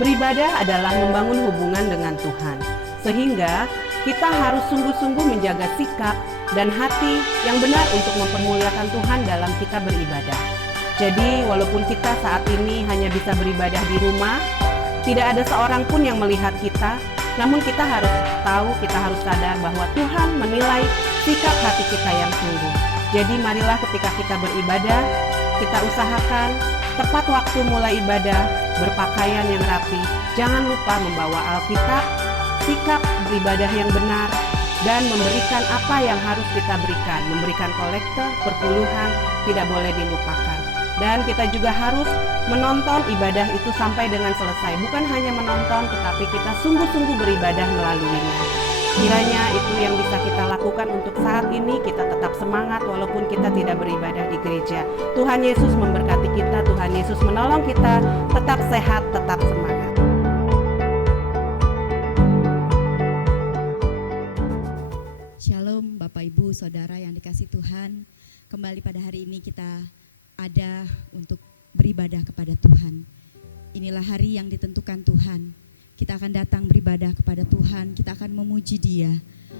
Beribadah adalah membangun hubungan dengan Tuhan, sehingga kita harus sungguh-sungguh menjaga sikap dan hati yang benar untuk mempermuliakan Tuhan dalam kita beribadah. Jadi walaupun kita saat ini hanya bisa beribadah di rumah, tidak ada seorang pun yang melihat kita, namun kita harus tahu, kita harus sadar bahwa Tuhan menilai sikap hati kita yang sungguh. Jadi marilah ketika kita beribadah, kita usahakan tepat waktu mulai ibadah, berpakaian yang rapi, jangan lupa membawa Alkitab, sikap beribadah yang benar, dan memberikan apa yang harus kita berikan. Memberikan kolekte, perpuluhan, tidak boleh dilupakan. Dan kita juga harus menonton ibadah itu sampai dengan selesai. Bukan hanya menonton, tetapi kita sungguh-sungguh beribadah melaluinya. Kiranya itu yang bisa kita lakukan untuk saat ini. Kita tetap semangat walaupun kita tidak beribadah di gereja. Tuhan Yesus memberkati kita, Tuhan Yesus menolong kita, tetap sehat, tetap semangat. Shalom Bapak Ibu Saudara yang dikasihi Tuhan. Kembali pada hari ini kita ada untuk beribadah kepada Tuhan. Inilah hari yang ditentukan Tuhan. Kita akan datang beribadah kepada Tuhan, kita akan memuji Dia,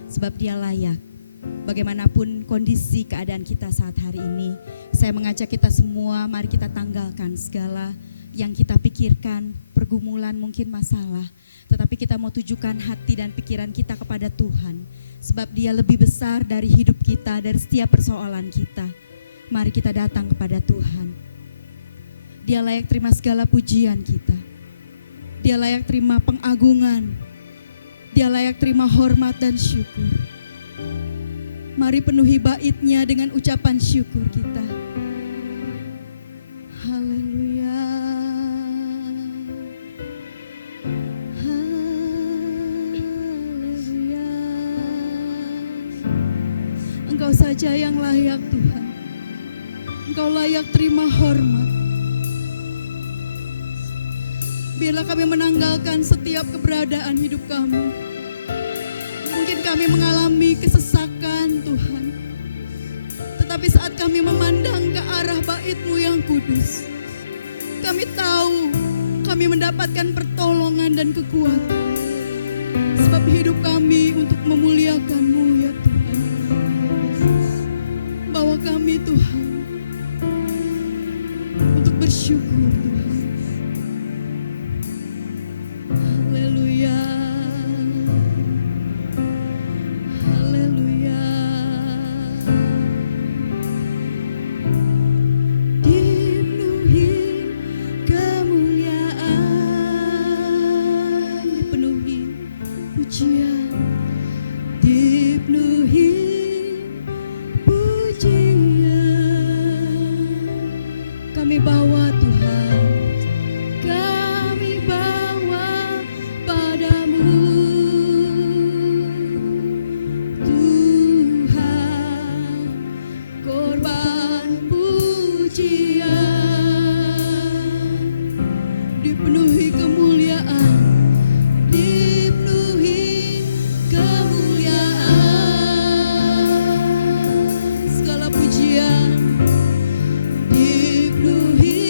sebab Dia layak. Bagaimanapun kondisi keadaan kita saat hari ini, saya mengajak kita semua, mari kita tanggalkan segala yang kita pikirkan, pergumulan mungkin masalah. Tetapi kita mau tujukan hati dan pikiran kita kepada Tuhan, sebab Dia lebih besar dari hidup kita, dari setiap persoalan kita. Mari kita datang kepada Tuhan. Dia layak terima segala pujian kita. Dia layak terima pengagungan. Dia layak terima hormat dan syukur. Mari penuhi bait-Nya dengan ucapan syukur kita. Haleluya. Haleluya. Engkau saja yang layak Tuhan. Engkau layak terima hormat. Biarlah kami menanggalkan setiap keberadaan hidup kami. Mungkin kami mengalami kesesakan Tuhan. Tetapi saat kami memandang ke arah bait-Mu yang kudus, kami tahu kami mendapatkan pertolongan dan kekuatan. Sebab hidup kami untuk memuliakan-Mu ya Tuhan. Bawa kami Tuhan untuk bersyukur Tuhan. Haleluya. Haleluya. Dipenuhi kemuliaan, dipenuhi pujian, dipenuhi pujian. Kami bawa Tuhan, kami bawa padamu Tuhan, korban pujian, dipenuhi kemuliaan, dipenuhi kemuliaan, segala pujian, dipenuhi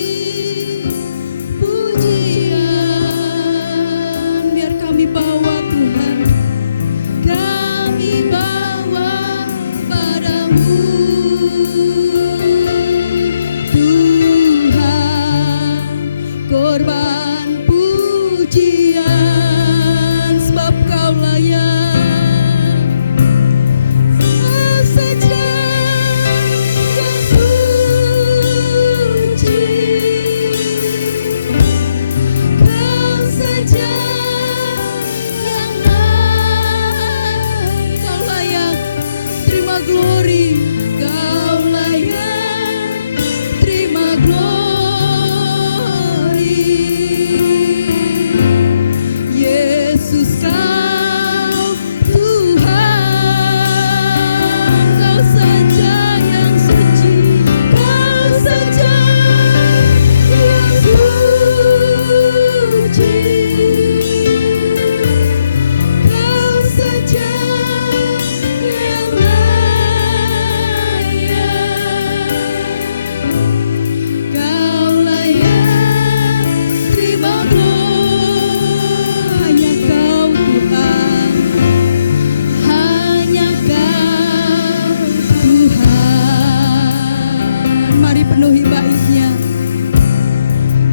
mari penuhi baiknya.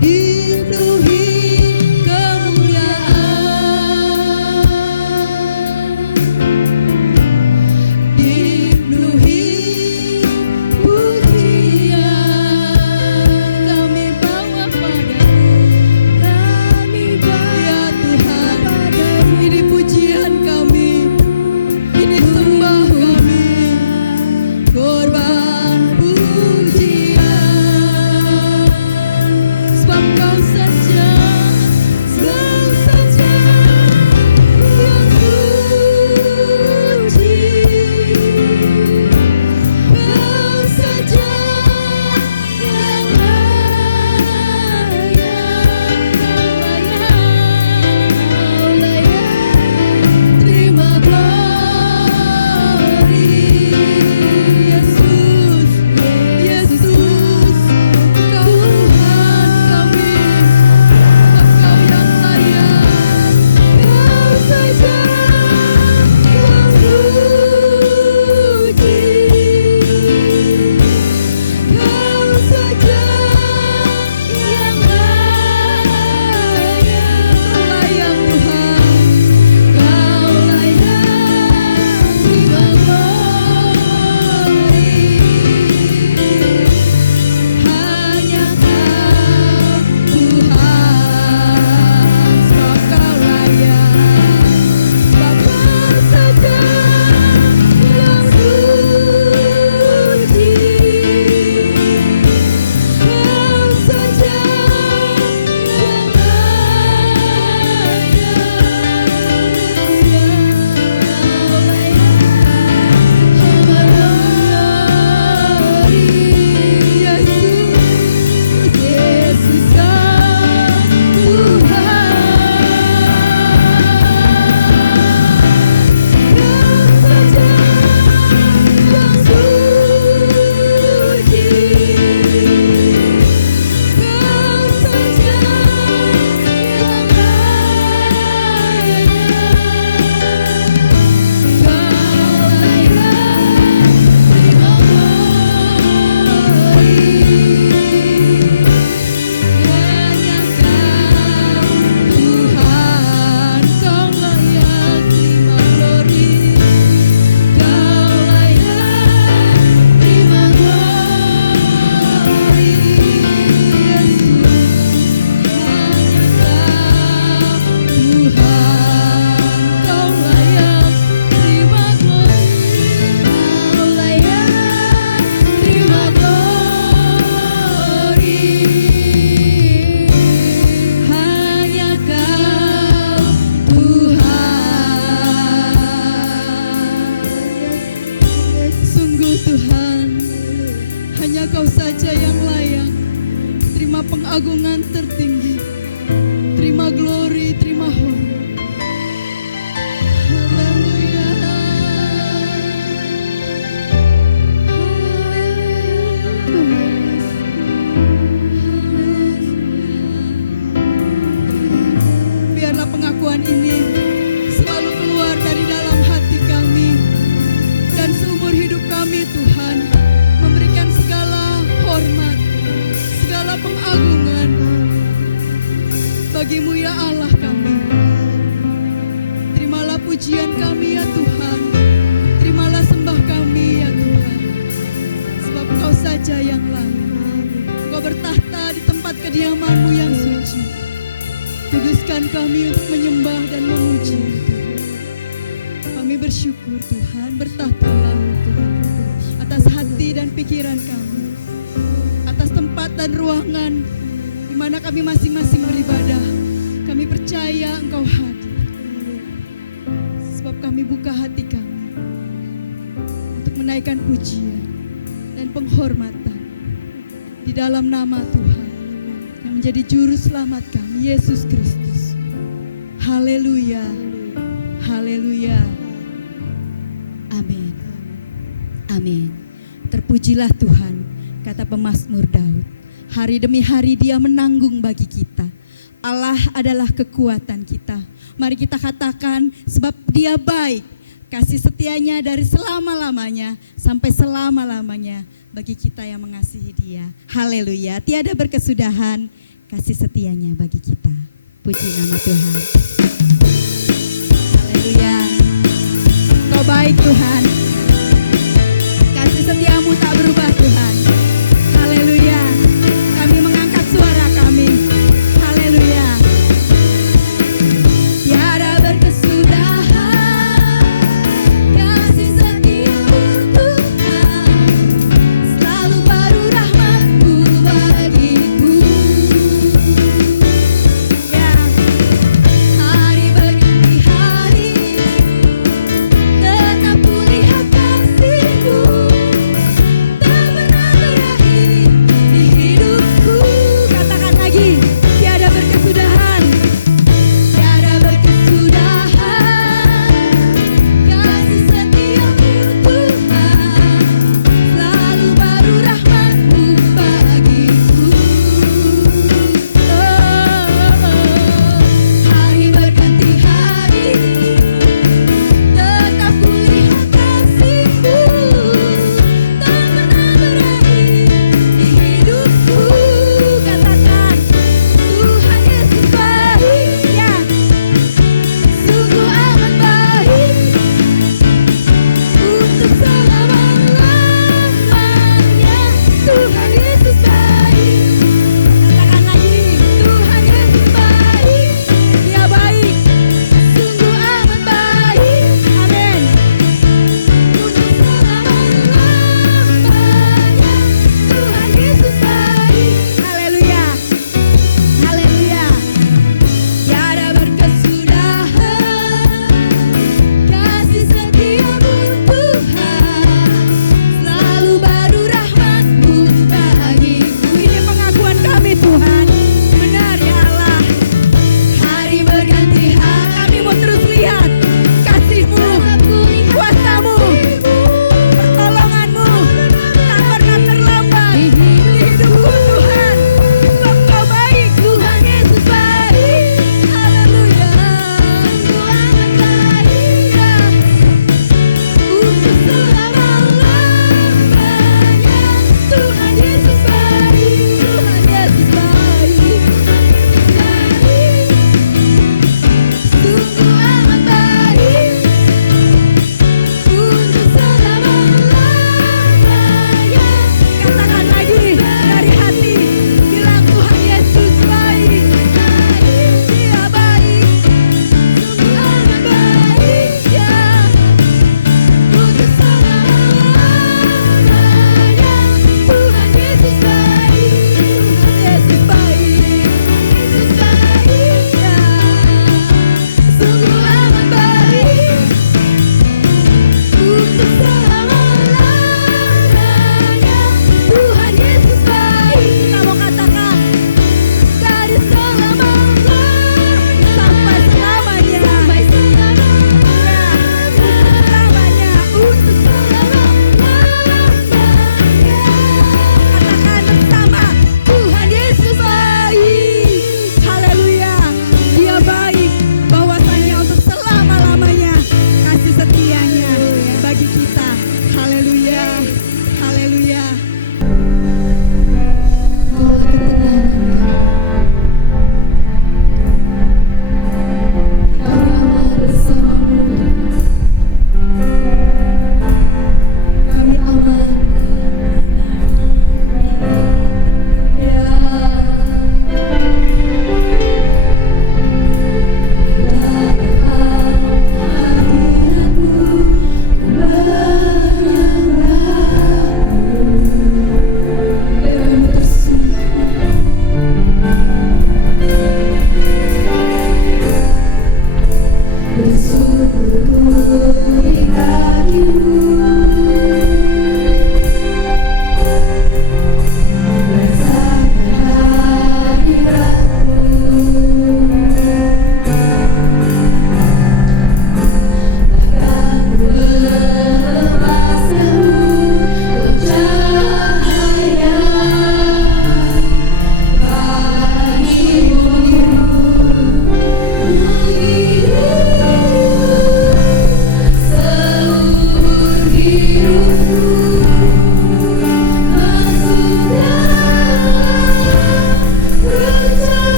Dipenuhi kemuliaan, dipenuhi pujian, kami bawa padamu, ya Tuhan. Ini pujian kami, ini sembah kami, korban pujian, sebab Kau saja yang suci, Kau saja yang layak, terima glory, Yesus, Yesus, Tuhan kami, Kau yang layak, Kau saja yang suci, Kau saja yang layak, layak Tuhan, Kau layak, terima glory, hanya Kau Tuhan, sebab Kau layak, sebab Kau saja yang suci, Kau saja yang Sungguh Tuhan, hanya Kau saja yang layak. Terima pengagungan tertinggi, terima glory, terima hormat. Haleluya. Biarlah pengakuan ini selalu keluar dari dalam hati kami, dan seumur hidup kami Tuhan, memberikan segala hormat, segala pengagungan bagi-Mu ya Allah kami. Terimalah pujian kami ya Tuhan, terimalah sembah kami ya Tuhan, sebab Kau saja yang layak. Kau bertahta di tempat kediaman-Mu yang suci. Kuduskan kami untuk menyembah dan memuji Tuhan. Kami bersyukur Tuhan, bertahtalah Tuhan atas hati dan pikiran kami, atas tempat dan ruangan di mana kami masing-masing beribadah. Kami percaya Engkau hadir, sebab kami buka hati kami untuk menaikkan pujian dan penghormatan di dalam nama Tuhan yang menjadi juru selamat kami, Yesus Kristus. Haleluya, haleluya, amin, amin. Terpujilah Tuhan, kata pemazmur Daud. Hari demi hari Dia menanggung bagi kita. Allah adalah kekuatan kita. Mari kita katakan, sebab Dia baik, kasih setianya dari selama-lamanya sampai selama-lamanya bagi bagi kita yang mengasihi Dia. Haleluya, tiada berkesudahan kasih setianya bagi kita. Puji nama Tuhan. Haleluya. Kau baik Tuhan. Kasih setiamu tak berubah Tuhan. Haleluya. Kami mengangkat suara kami. Haleluya. Tiada berkesudahan kasih setiamu Tuhan. Selalu baru rahmat-Mu bagiku. Ya, hari berganti hari tetap kulihat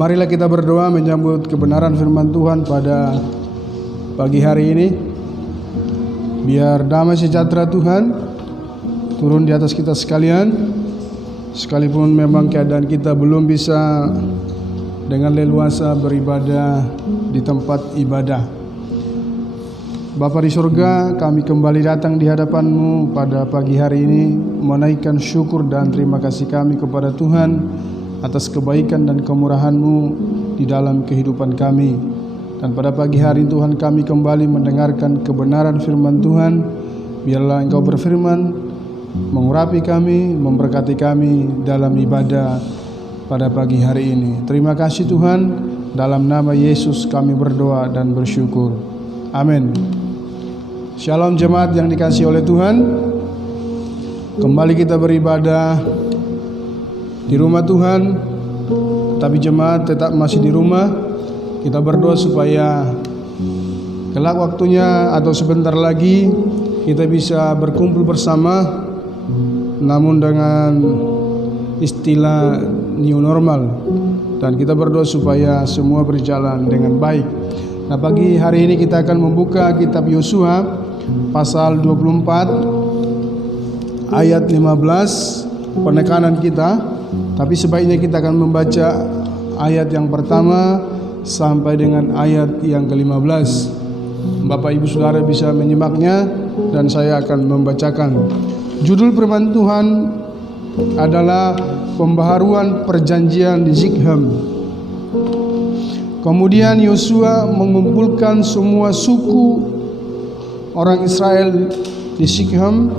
Marilah kita berdoa menyambut kebenaran firman Tuhan pada pagi hari ini. Biar damai sejahtera Tuhan turun di atas kita sekalian, sekalipun memang keadaan kita belum bisa dengan leluasa beribadah di tempat ibadah. Bapa di surga, kami kembali datang di hadapan-Mu pada pagi hari ini, menaikkan syukur dan terima kasih kami kepada Tuhan atas kebaikan dan kemurahan-Mu di dalam kehidupan kami. Dan pada pagi hari Tuhan, kami kembali mendengarkan kebenaran firman Tuhan. Biarlah Engkau berfirman, mengurapi kami, memberkati kami dalam ibadah pada pagi hari ini. Terima kasih Tuhan, dalam nama Yesus kami berdoa dan bersyukur. Amin. Shalom jemaat yang dikasihi oleh Tuhan. Kembali kita beribadah di rumah Tuhan, tapi jemaat tetap masih di rumah. Kita berdoa supaya kelak waktunya atau sebentar lagi kita bisa berkumpul bersama, namun dengan istilah new normal, dan kita berdoa supaya semua berjalan dengan baik. Nah, pagi hari ini kita akan membuka kitab Yosua pasal 24 ayat 15, penekanan kita. Tapi sebaiknya kita akan membaca ayat yang pertama sampai dengan ayat yang ke-15. Bapak Ibu Saudara bisa menyimaknya dan saya akan membacakan. Judul firman Tuhan adalah pembaharuan perjanjian di Shichem. Kemudian Yosua mengumpulkan semua suku orang Israel di Shichem.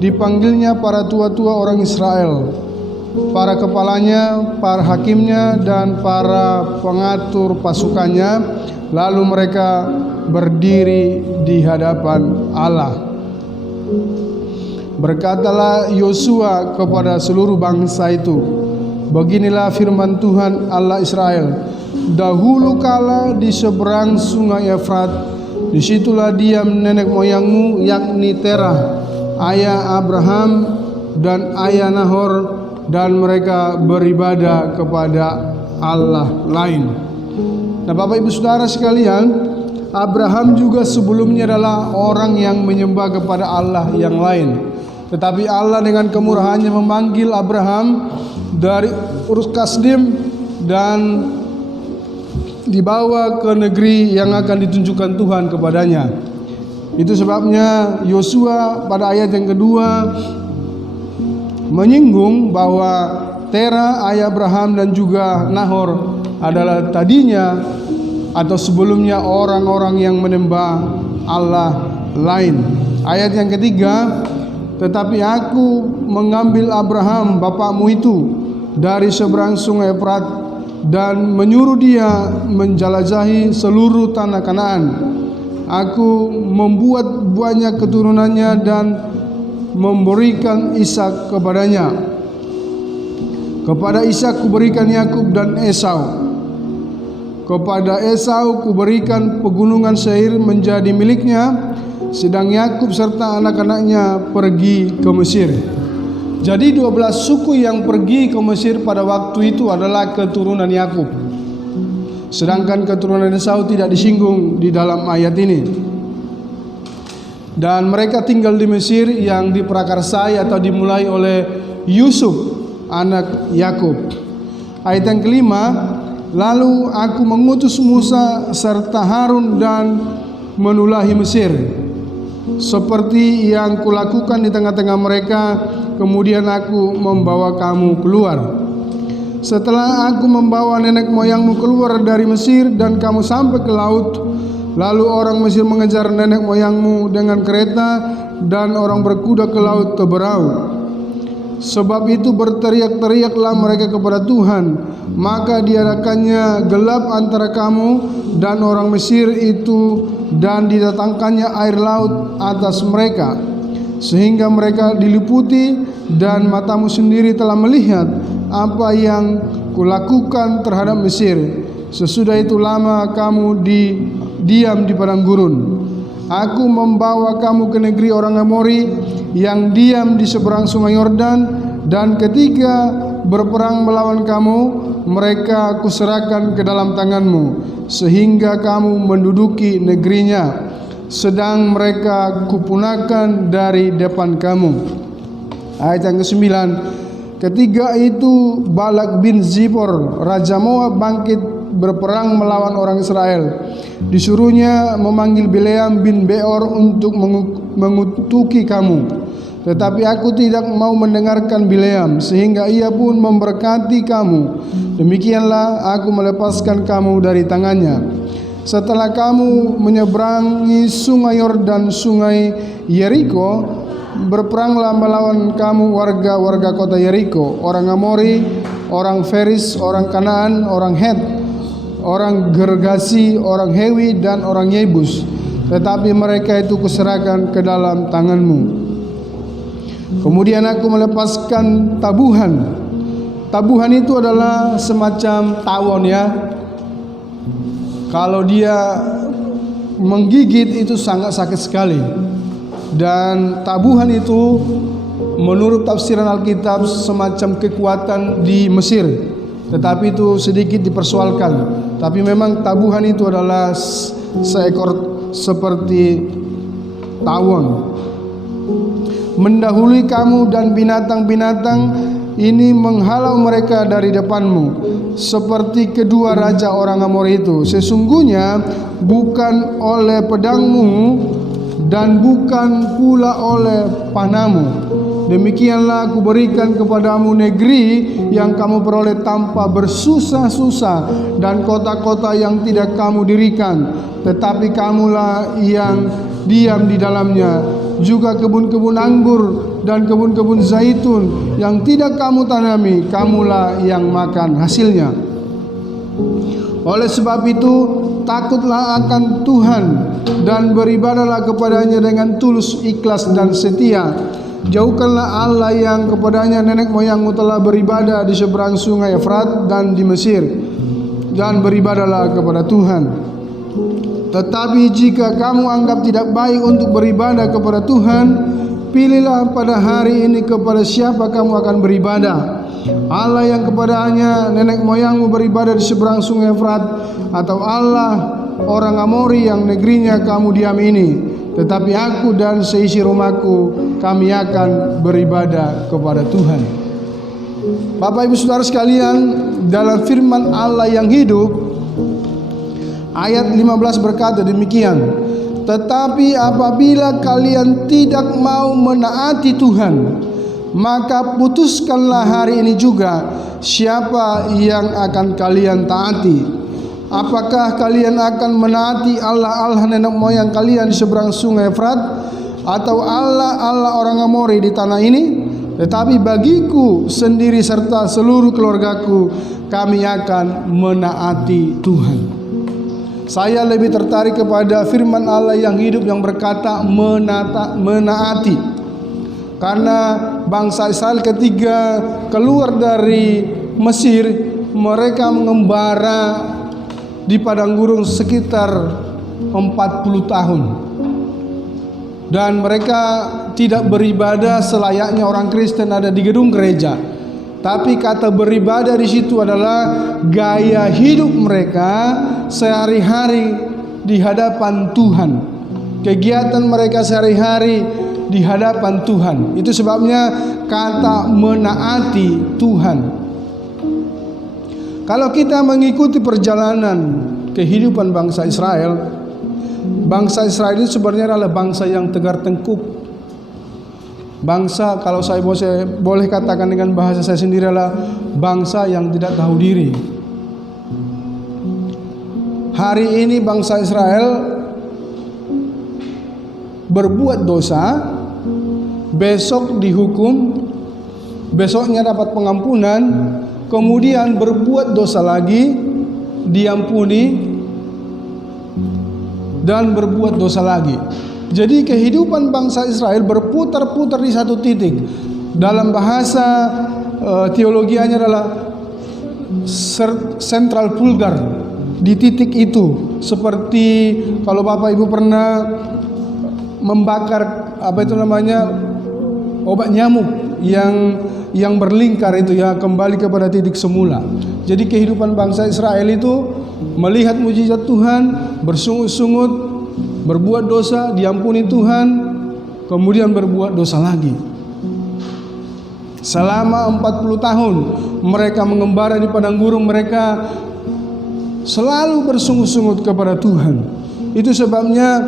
Dipanggilnya para tua-tua orang Israel, para kepalanya, para hakimnya, dan para pengatur pasukannya. Lalu mereka berdiri di hadapan Allah. Berkatalah Yosua kepada seluruh bangsa itu, beginilah firman Tuhan Allah Israel. Dahulu kala di seberang sungai Efrat, disitulah diam nenek moyangmu, yakni Terah, ayah Abraham dan ayah Nahor, dan mereka beribadah kepada Allah lain. Nah, Bapak Ibu Saudara sekalian, Abraham juga sebelumnya adalah orang yang menyembah kepada Allah yang lain. Tetapi Allah dengan kemurahannya memanggil Abraham dari Ur Kasdim dan dibawa ke negeri yang akan ditunjukkan Tuhan kepadanya. Itu sebabnya Yosua pada ayat yang kedua menyinggung bahwa Terah, ayah Abraham, dan juga Nahor adalah tadinya atau sebelumnya orang-orang yang menyembah Allah lain. Ayat yang ketiga, tetapi aku mengambil Abraham bapakmu itu dari seberang sungai Efrat dan menyuruh dia menjelajahi seluruh tanah Kanaan. Aku membuat banyak keturunannya dan memberikan Ishak kepadanya. Kepada Ishak kuberikan Yakub dan Esau. Kepada Esau kuberikan pegunungan Seir menjadi miliknya, sedang Yakub serta anak-anaknya pergi ke Mesir. Jadi 12 suku yang pergi ke Mesir pada waktu itu adalah keturunan Yakub. Sedangkan keturunan Esau tidak disinggung di dalam ayat ini. Dan mereka tinggal di Mesir yang diprakarsai atau dimulai oleh Yusuf, anak Yakub. Ayat yang kelima, lalu aku mengutus Musa serta Harun dan menulahi Mesir, seperti yang kulakukan di tengah-tengah mereka. Kemudian aku membawa kamu keluar. Setelah aku membawa nenek moyangmu keluar dari Mesir dan kamu sampai ke laut, lalu orang Mesir mengejar nenek moyangmu dengan kereta dan orang berkuda ke laut Teberau. Sebab itu berteriak-teriaklah mereka kepada Tuhan, maka diadakannya gelap antara kamu dan orang Mesir itu, dan didatangkannya air laut atas mereka, sehingga mereka diliputi, dan matamu sendiri telah melihat apa yang kulakukan terhadap Mesir. Sesudah itu lama kamu diam di padang gurun. Aku membawa kamu ke negeri orang Amori yang diam di seberang sungai Yordan, dan ketika berperang melawan kamu, mereka kuserahkan ke dalam tanganmu, sehingga kamu menduduki negerinya, sedang mereka kupunahkan dari depan kamu. Ayat yang ke-9. Ketika itu Balak bin Zipor, Raja Moab, bangkit berperang melawan orang Israel. Disuruhnya memanggil Bileam bin Beor untuk mengutuki kamu. Tetapi aku tidak mau mendengarkan Bileam, sehingga ia pun memberkati kamu. Demikianlah aku melepaskan kamu dari tangannya. Setelah kamu menyeberangi sungai Yordan, sungai Yeriko, berperanglah melawan kamu warga-warga kota Yeriko, orang Amori, orang Feris, orang Kanaan, orang Het, orang Gergasi, orang Hewi, dan orang Yebus. Tetapi mereka itu kuserahkan ke dalam tanganmu. Kemudian aku melepaskan tabuhan. Tabuhan itu adalah semacam tawon, ya. Kalau dia menggigit itu sangat sakit sekali. Dan tabuhan itu menurut tafsiran Alkitab semacam kekuatan di Mesir, tetapi itu sedikit dipersoalkan. Tapi memang tabuhan itu adalah seekor seperti tawon. Mendahului kamu dan binatang-binatang ini menghalau mereka dari depanmu, seperti kedua raja orang Amori itu. Sesungguhnya bukan oleh pedangmu dan bukan pula oleh panahmu. Demikianlah aku berikan kepadamu negeri yang kamu peroleh tanpa bersusah-susah, dan kota-kota yang tidak kamu dirikan, tetapi kamulah yang diam di dalamnya. Juga kebun-kebun anggur dan kebun-kebun zaitun yang tidak kamu tanami, kamulah yang makan hasilnya. Oleh sebab itu, takutlah akan Tuhan dan beribadahlah kepadanya dengan tulus, ikhlas, dan setia. Jauhkanlah Allah yang kepadanya nenek moyangmu telah beribadah di seberang sungai Efrat dan di Mesir, dan beribadahlah kepada Tuhan. Tetapi jika kamu anggap tidak baik untuk beribadah kepada Tuhan, pilihlah pada hari ini kepada siapa kamu akan beribadah. Allah yang kepadanya nenek moyangmu beribadah di seberang sungai Efrat, atau Allah orang Amori yang negerinya kamu diam ini. Tetapi aku dan seisi rumahku, kami akan beribadah kepada Tuhan. Bapak Ibu Saudara sekalian, dalam firman Allah yang hidup, ayat 15 berkata demikian, tetapi apabila kalian tidak mau menaati Tuhan, maka putuskanlah hari ini juga siapa yang akan kalian taati. Apakah kalian akan menaati Allah nenek moyang kalian di seberang sungai Efrat, atau Allah orang Amori di tanah ini? Tetapi bagiku sendiri serta seluruh keluargaku, kami akan menaati Tuhan. Saya lebih tertarik kepada firman Allah yang hidup yang berkata menaati. Karena bangsa Israel ketika keluar dari Mesir, mereka mengembara di padang gurun sekitar 40 tahun. Dan mereka tidak beribadah selayaknya orang Kristen ada di gedung gereja. Tapi kata beribadah di situ adalah gaya hidup mereka sehari-hari di hadapan Tuhan. Kegiatan mereka sehari-hari di hadapan Tuhan. Itu sebabnya kata menaati Tuhan. Kalau kita mengikuti perjalanan kehidupan bangsa Israel ini sebenarnya adalah bangsa yang tegar tengkuk. Bangsa, kalau saya boleh katakan dengan bahasa saya sendiri, adalah bangsa yang tidak tahu diri. Hari ini bangsa Israel berbuat dosa, besok dihukum, besoknya dapat pengampunan, kemudian berbuat dosa lagi, diampuni, dan berbuat dosa lagi. Jadi kehidupan bangsa Israel berputar-putar di satu titik. Dalam bahasa teologianya adalah central fulgur, di titik itu. Seperti kalau Bapak Ibu pernah membakar obat nyamuk yang berlingkar itu ya kembali kepada titik semula. Jadi kehidupan bangsa Israel itu melihat mujizat Tuhan, bersungut-sungut, berbuat dosa, diampuni Tuhan, kemudian berbuat dosa lagi. Selama 40 tahun mereka mengembara di padang gurun, mereka selalu bersungut-sungut kepada Tuhan. Itu sebabnya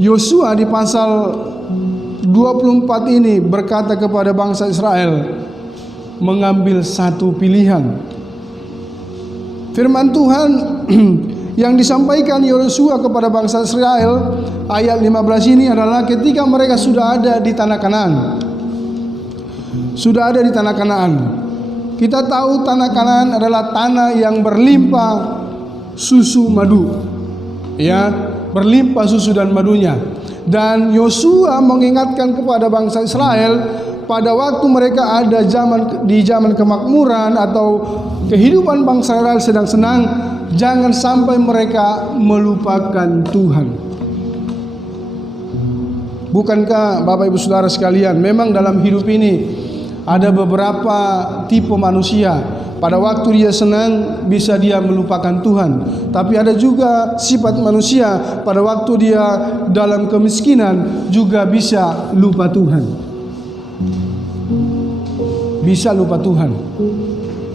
Yosua di pasal 24 ini berkata kepada bangsa Israel mengambil satu pilihan. Firman Tuhan yang disampaikan Yosua kepada bangsa Israel ayat 15 ini adalah ketika mereka sudah ada di tanah Kanaan. Sudah ada di tanah Kanaan. Kita tahu tanah Kanaan adalah tanah yang berlimpah susu madu. Ya, berlimpah susu dan madunya. Dan Yosua mengingatkan kepada bangsa Israel pada waktu mereka ada di zaman kemakmuran atau kehidupan bangsa Israel sedang senang, jangan sampai mereka melupakan Tuhan. Bukankah Bapak Ibu Saudara sekalian, memang dalam hidup ini ada beberapa tipe manusia. Pada waktu dia senang bisa dia melupakan Tuhan. Tapi ada juga sifat manusia pada waktu dia dalam kemiskinan juga bisa lupa Tuhan. Bisa lupa Tuhan.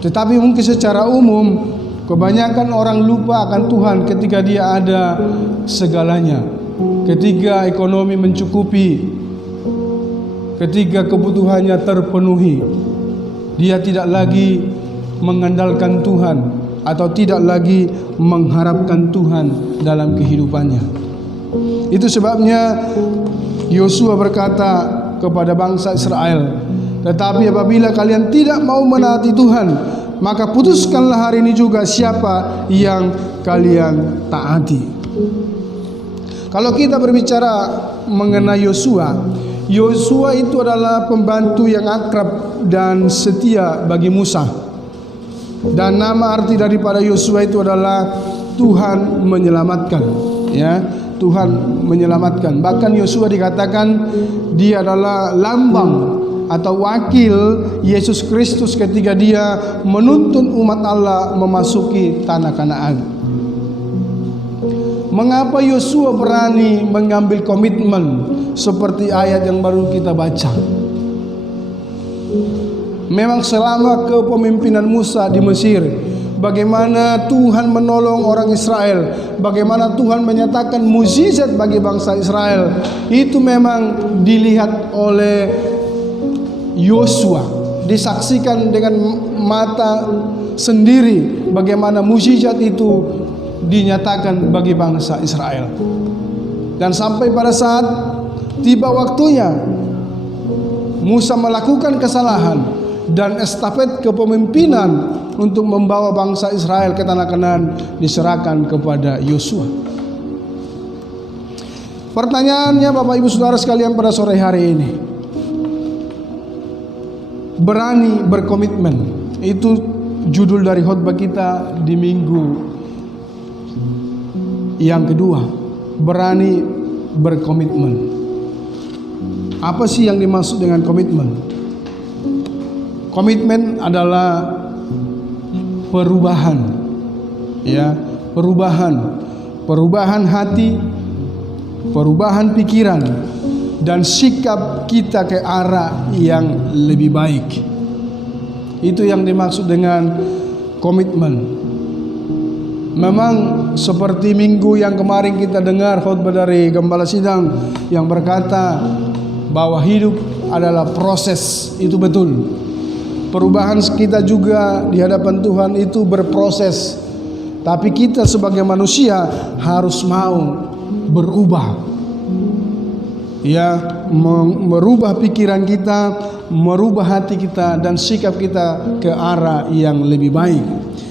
Tetapi mungkin secara umum kebanyakan orang lupa akan Tuhan ketika dia ada segalanya. Ketika ekonomi mencukupi, ketika kebutuhannya terpenuhi, dia tidak lagi mengandalkan Tuhan atau tidak lagi mengharapkan Tuhan dalam kehidupannya. Itu sebabnya Yosua berkata kepada bangsa Israel, tetapi apabila kalian tidak mau menaati Tuhan, maka putuskanlah hari ini juga siapa yang kalian taati. Kalau kita berbicara mengenai Yosua, Yosua itu adalah pembantu yang akrab dan setia bagi Musa. Dan nama arti daripada Yosua itu adalah Tuhan menyelamatkan, ya, Tuhan menyelamatkan. Bahkan Yosua dikatakan dia adalah lambang atau wakil Yesus Kristus ketika dia menuntun umat Allah memasuki tanah Kanaan. Mengapa Yosua berani mengambil komitmen seperti ayat yang baru kita baca? Memang selama kepemimpinan Musa di Mesir, bagaimana Tuhan menolong orang Israel, bagaimana Tuhan menyatakan mukjizat bagi bangsa Israel, itu memang dilihat oleh Yosua, disaksikan dengan mata sendiri bagaimana mukjizat itu dinyatakan bagi bangsa Israel. Dan sampai pada saat tiba waktunya Musa melakukan kesalahan dan estafet kepemimpinan untuk membawa bangsa Israel ke tanah Kanaan diserahkan kepada Yosua. Pertanyaannya Bapak Ibu Saudara sekalian pada sore hari ini, berani berkomitmen, itu judul dari khotbah kita di minggu yang kedua. Berani berkomitmen. Apa sih yang dimaksud dengan komitmen? Komitmen adalah perubahan, ya, perubahan hati, perubahan pikiran, dan sikap kita ke arah yang lebih baik. Itu yang dimaksud dengan komitmen. Memang seperti minggu yang kemarin kita dengar khotbah dari Gembala Sidang yang berkata bahwa hidup adalah proses, itu betul. Perubahan kita juga di hadapan Tuhan itu berproses. Tapi kita sebagai manusia harus mau berubah. Ya, merubah pikiran kita, merubah hati kita dan sikap kita ke arah yang lebih baik.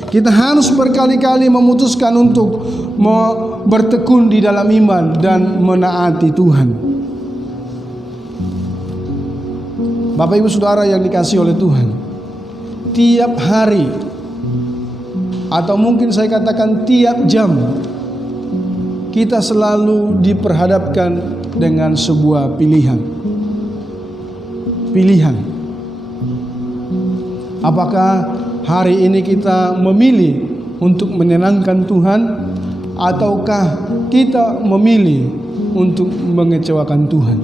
Kita harus berkali-kali memutuskan untuk bertekun di dalam iman dan menaati Tuhan. Bapak Ibu Saudara yang dikasihi oleh Tuhan, tiap hari atau mungkin saya katakan tiap jam kita selalu diperhadapkan dengan sebuah pilihan. pilihan. Apakah hari ini kita memilih untuk menyenangkan Tuhan, ataukah kita memilih untuk mengecewakan Tuhan?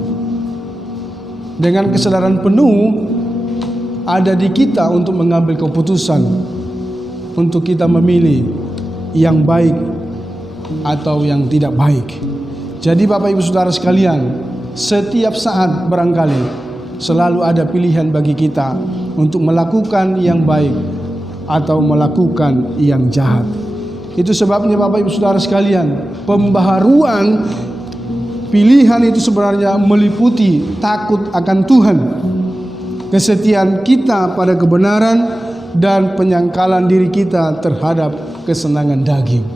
Dengan kesadaran penuh ada di kita untuk mengambil keputusan untuk kita memilih yang baik atau yang tidak baik. Jadi Bapak Ibu Saudara sekalian, setiap saat barangkali selalu ada pilihan bagi kita untuk melakukan yang baik atau melakukan yang jahat. Itu sebabnya Bapak Ibu Saudara sekalian, pembaharuan pilihan itu sebenarnya meliputi takut akan Tuhan, kesetiaan kita pada kebenaran, dan penyangkalan diri kita terhadap kesenangan daging.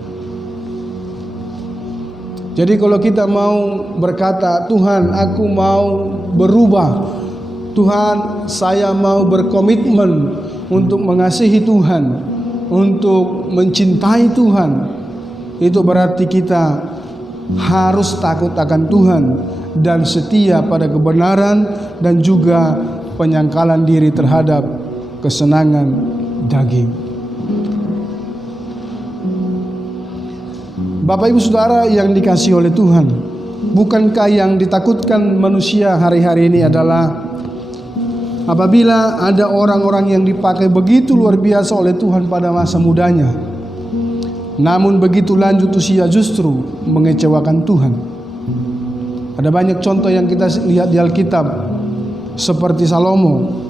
Jadi kalau kita mau berkata, Tuhan aku mau berubah, Tuhan saya mau berkomitmen untuk mengasihi Tuhan, untuk mencintai Tuhan, itu berarti kita harus takut akan Tuhan dan setia pada kebenaran, dan juga penyangkalan diri terhadap kesenangan daging. Bapak Ibu Saudara yang dikasihi oleh Tuhan, bukankah yang ditakutkan manusia hari-hari ini adalah apabila ada orang-orang yang dipakai begitu luar biasa oleh Tuhan pada masa mudanya, namun begitu lanjut usia justru mengecewakan Tuhan. Ada banyak contoh yang kita lihat di Alkitab, seperti Salomo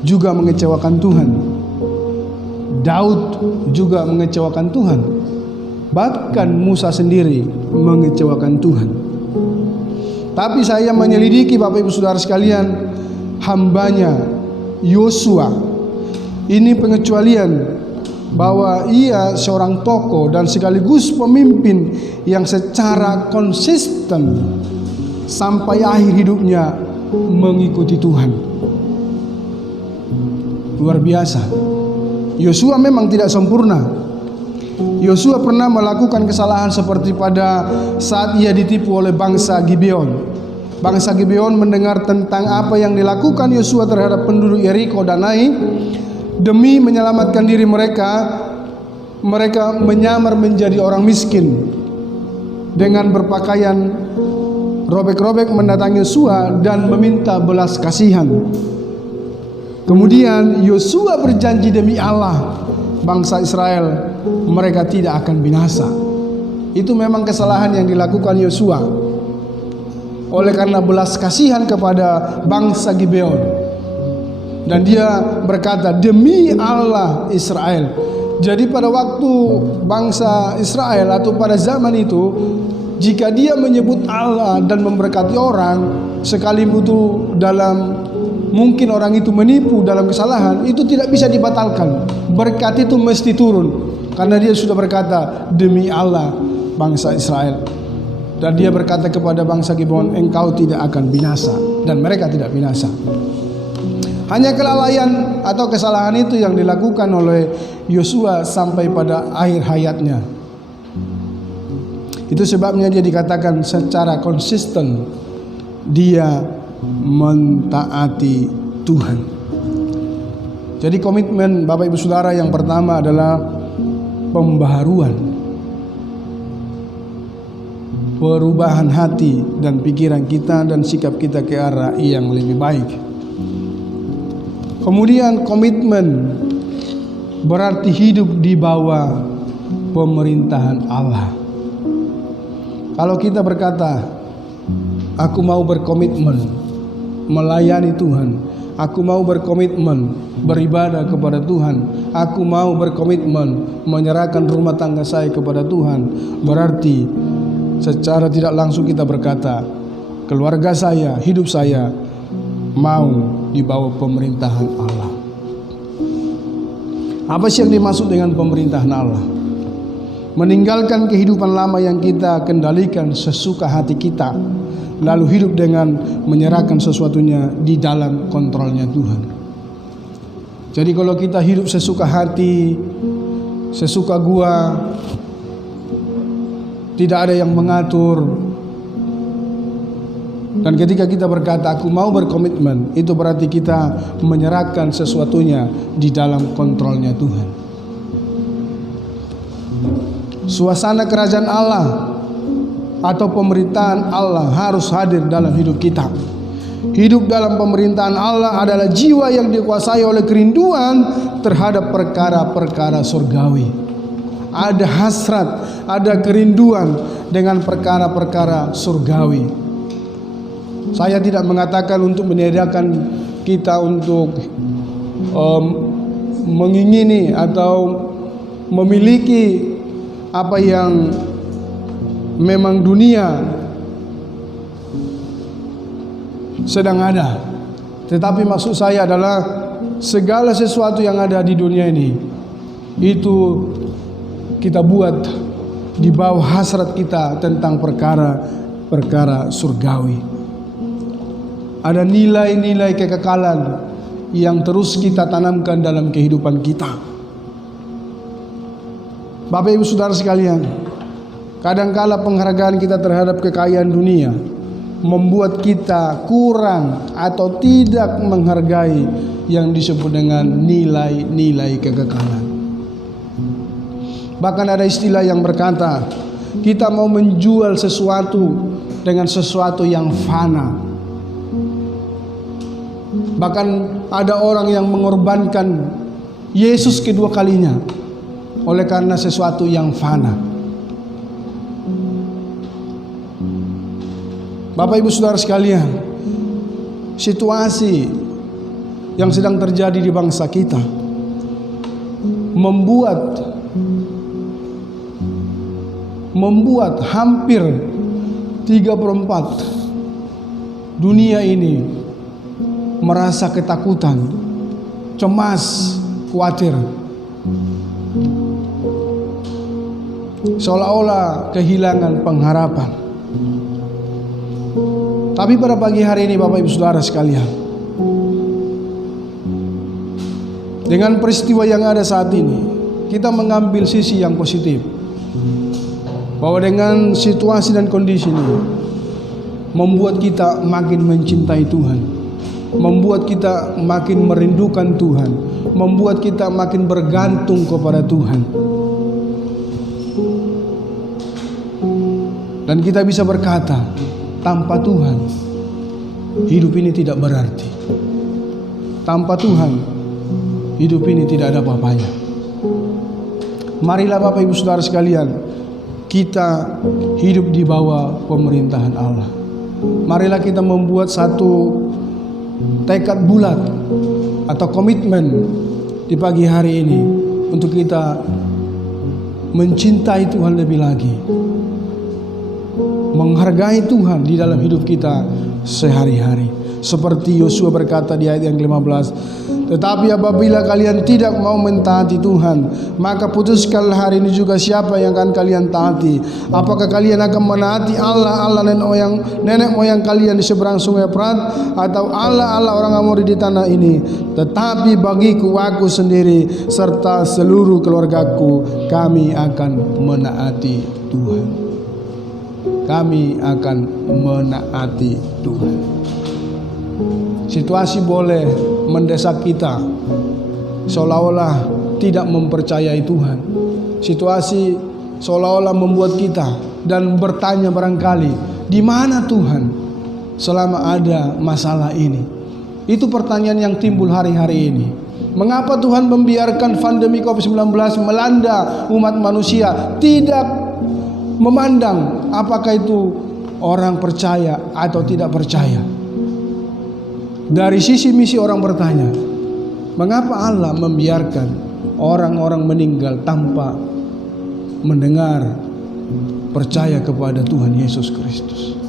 juga mengecewakan Tuhan, Daud juga mengecewakan Tuhan, bahkan Musa sendiri mengecewakan Tuhan. Tapi saya menyelidiki Bapak Ibu Saudara sekalian, hambanya Yosua ini pengecualian bahwa ia seorang tokoh dan sekaligus pemimpin yang secara konsisten sampai akhir hidupnya mengikuti Tuhan. Luar biasa. Yosua memang tidak sempurna. Yosua pernah melakukan kesalahan seperti pada saat ia ditipu oleh bangsa Gibeon. Bangsa Gibeon mendengar tentang apa yang dilakukan Yosua terhadap penduduk Yeriko dan Ai. Demi menyelamatkan diri mereka, mereka menyamar menjadi orang miskin dengan berpakaian robek-robek mendatangi Yosua dan meminta belas kasihan. Kemudian Yosua berjanji demi Allah, bangsa Israel mereka tidak akan binasa. Itu memang kesalahan yang dilakukan Yosua. Oleh karena belas kasihan kepada bangsa Gibeon, dan dia berkata demi Allah Israel. Jadi pada waktu bangsa Israel atau pada zaman itu, jika dia menyebut Allah dan memberkati orang, sekalipun itu dalam mungkin orang itu menipu dalam kesalahan, itu tidak bisa dibatalkan. Berkat itu mesti turun, karena dia sudah berkata demi Allah bangsa Israel. Dan dia berkata kepada bangsa Gibeon, engkau tidak akan binasa, dan mereka tidak binasa. Hanya kelalaian atau kesalahan itu yang dilakukan oleh Yosua sampai pada akhir hayatnya. Itu sebabnya dia dikatakan secara konsisten dia mentaati Tuhan. Jadi komitmen Bapak Ibu Saudara yang pertama adalah pembaharuan, perubahan hati dan pikiran kita dan sikap kita ke arah yang lebih baik. Kemudian komitmen berarti hidup di bawah pemerintahan Allah. Kalau kita berkata, aku mau berkomitmen melayani Tuhan, aku mau berkomitmen beribadah kepada Tuhan, aku mau berkomitmen menyerahkan rumah tangga saya kepada Tuhan, berarti secara tidak langsung kita berkata, keluarga saya, hidup saya mau di bawah pemerintahan Allah. Apa sih yang dimaksud dengan pemerintahan Allah? Meninggalkan kehidupan lama yang kita kendalikan sesuka hati kita, lalu hidup dengan menyerahkan sesuatunya di dalam kontrolnya Tuhan. Jadi kalau kita hidup sesuka hati, sesuka gua, tidak ada yang mengatur, Dan ketika kita berkata aku mau berkomitmen, itu berarti kita menyerahkan sesuatunya di dalam kontrolnya Tuhan. Suasana kerajaan Allah atau pemerintahan Allah harus hadir dalam hidup kita. Hidup dalam pemerintahan Allah adalah jiwa yang dikuasai oleh kerinduan terhadap perkara-perkara surgawi. Ada hasrat, ada kerinduan dengan perkara-perkara surgawi. Saya tidak mengatakan untuk meniadakan kita untuk mengingini atau memiliki apa yang memang dunia sedang ada. Tetapi maksud saya adalah segala sesuatu yang ada di dunia ini itu kita buat di bawah hasrat kita tentang perkara-perkara surgawi. Ada nilai-nilai kekekalan yang terus kita tanamkan dalam kehidupan kita. Bapak Ibu Saudara sekalian, kadangkala penghargaan kita terhadap kekayaan dunia membuat kita kurang atau tidak menghargai yang disebut dengan nilai-nilai kekekalan. Bahkan ada istilah yang berkata, kita mau menjual sesuatu dengan sesuatu yang fana. Bahkan ada orang yang mengorbankan Yesus kedua kalinya oleh karena sesuatu yang fana. Bapak Ibu Saudara sekalian, situasi yang sedang terjadi di bangsa kita membuat hampir 3/4 dunia ini merasa ketakutan, cemas, khawatir, seolah-olah kehilangan pengharapan. Tapi pada pagi hari ini Bapak Ibu Saudara sekalian, dengan peristiwa yang ada saat ini, kita mengambil sisi yang positif, bahwa dengan situasi dan kondisi ini membuat kita makin mencintai Tuhan, membuat kita makin merindukan Tuhan, membuat kita makin bergantung kepada Tuhan. Dan kita bisa berkata, tanpa Tuhan hidup ini tidak berarti. Tanpa Tuhan hidup ini tidak ada apa-apanya. Marilah Bapak Ibu Saudara sekalian, kita hidup di bawah pemerintahan Allah. Marilah kita membuat satu tekad bulat atau komitmen di pagi hari ini untuk kita mencintai Tuhan lebih lagi, menghargai Tuhan di dalam hidup kita sehari-hari. Seperti Yosua berkata di ayat yang ke-15, tetapi apabila kalian tidak mau mentaati Tuhan, maka putuskanlah hari ini juga siapa yang akan kalian taati. Apakah kalian akan menaati Allah nenek moyang kalian di seberang sungai Prat, atau Allah orang Amori di tanah ini? Tetapi bagiku, aku sendiri serta seluruh keluargaku, kami akan menaati Tuhan. Kami akan menaati Tuhan. Situasi boleh mendesak kita seolah-olah tidak mempercayai Tuhan. Situasi seolah-olah membuat kita dan bertanya barangkali, di mana Tuhan selama ada masalah ini? Itu pertanyaan yang timbul hari-hari ini. Mengapa Tuhan membiarkan pandemi COVID-19 melanda umat manusia, tidak memandang apakah itu orang percaya atau tidak percaya? Dari sisi misi orang bertanya, mengapa Allah membiarkan orang-orang meninggal tanpa mendengar percaya kepada Tuhan Yesus Kristus?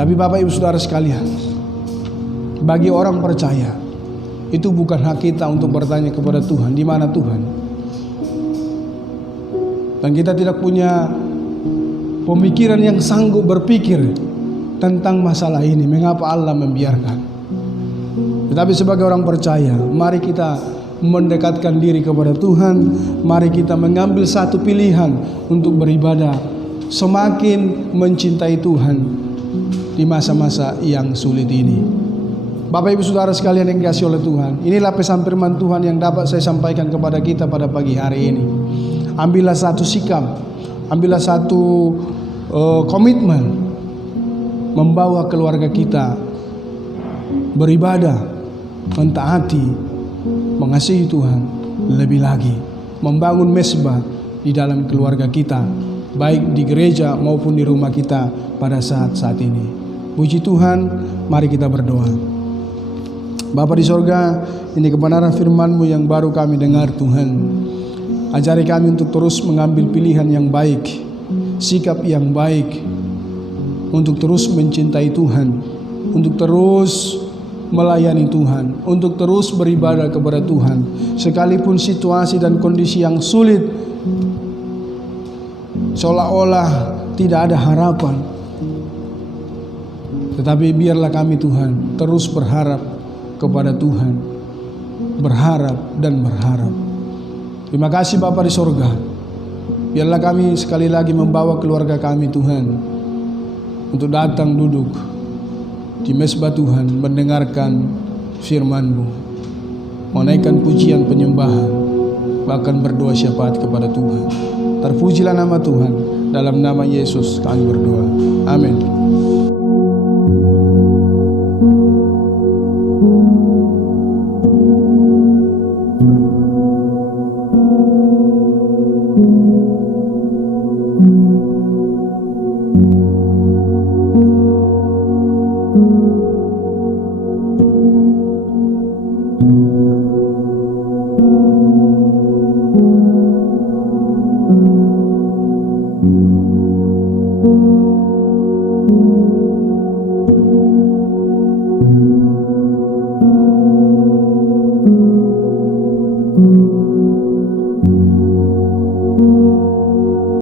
Tapi Bapak Ibu Saudara sekalian, bagi orang percaya, itu bukan hak kita untuk bertanya kepada Tuhan, di mana Tuhan? Dan kita tidak punya pemikiran yang sanggup berpikir tentang masalah ini, mengapa Allah membiarkan. Tetapi sebagai orang percaya, mari kita mendekatkan diri kepada Tuhan. Mari kita mengambil satu pilihan untuk beribadah semakin mencintai Tuhan di masa-masa yang sulit ini. Bapak Ibu Saudara sekalian yang dikasihi oleh Tuhan, inilah pesan firman Tuhan yang dapat saya sampaikan kepada kita pada pagi hari ini. Ambillah satu sikap, ambillah satu komitmen membawa keluarga kita beribadah, mentaati, mengasihi Tuhan lebih lagi, membangun mesbah di dalam keluarga kita, baik di gereja maupun di rumah kita pada saat-saat ini. Puji Tuhan, mari kita berdoa. Bapa di sorga, ini kebenaran firman-Mu yang baru kami dengar Tuhan. Ajari kami untuk terus mengambil pilihan yang baik, sikap yang baik, untuk terus mencintai Tuhan, untuk terus melayani Tuhan, untuk terus beribadah kepada Tuhan. Sekalipun situasi dan kondisi yang sulit, seolah-olah tidak ada harapan, tetapi biarlah kami Tuhan terus berharap kepada Tuhan, berharap dan berharap. Terima kasih Bapa di sorga. Biarlah kami sekali lagi membawa keluarga kami Tuhan untuk datang duduk di mesbah Tuhan, mendengarkan firman-Mu, menaikkan pujian penyembahan, bahkan berdoa syafaat kepada Tuhan. Terpujilah nama Tuhan. Dalam nama Yesus kami berdoa. Amin.